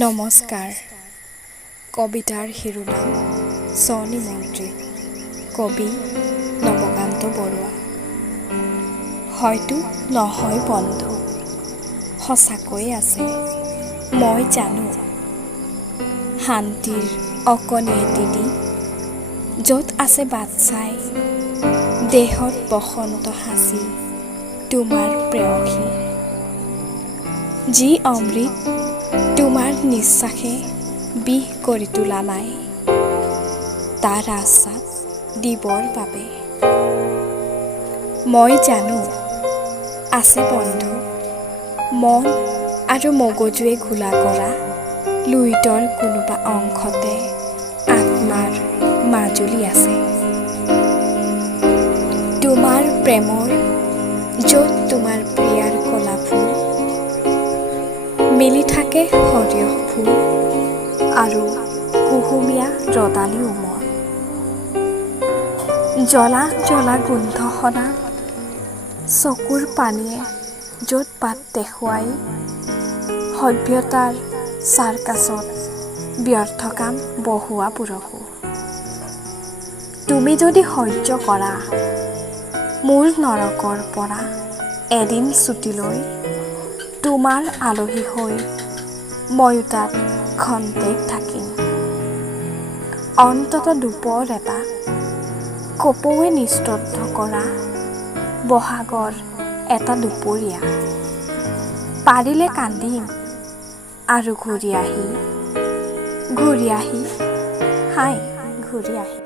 নমস্কাৰ। কবিতাৰ শিৰোনাম ছনী মন্ত্ৰী। কবি নৱকান্ত বৰুৱা। হয়তো নহয় বন্ধু, সঁচাকৈ আছে মই জানো। শান্তিৰ অকণি এটি দি য'ত আছে বাট চাই, দেহত বসন্ত সাঁচি তোমাৰ প্ৰেয়সী। যি অমৃত তোমাৰ নিশ্বাসে বিষ কৰি তোলা নাই, তাৰ আশ্বাস দিবৰ বাবে। মই জানো আছে বন্ধু, মন আৰু মগজুৱে ঘোলা কৰা লুইতৰ কোনোবা অংশতে আত্মাৰ মাজুলী আছে। তোমাৰ প্ৰেমৰ য'ত তোমাৰ প্ৰিয়াৰ কলা ফুল মিলি থাকে সৰিয়হ ফুল আৰু কুহুমীয়া ৰদালি উমল। জ্বলা জ্বলা গোন্ধ সনা চকুৰ পানীয়ে য'ত বাট দেখুৱাই, সভ্যতাৰ চাৰ্কাছত ব্যৰ্থ কাম বহুৱা পুৰকো। তুমি যদি সহ্য কৰা মোৰ নৰকৰ পৰা এদিন ছুটি লৈ, তোমাৰ আলহী হৈ ময়ো তাত খন্তেক থাকিম। অন্তত দুপৰ এটা কপৌৱে নিস্তব্ধ কৰা বহাগৰ এটা দুপৰীয়া। পাৰিলে কান্দিম আৰু ঘূৰি আহি হাই ঘূৰি আহি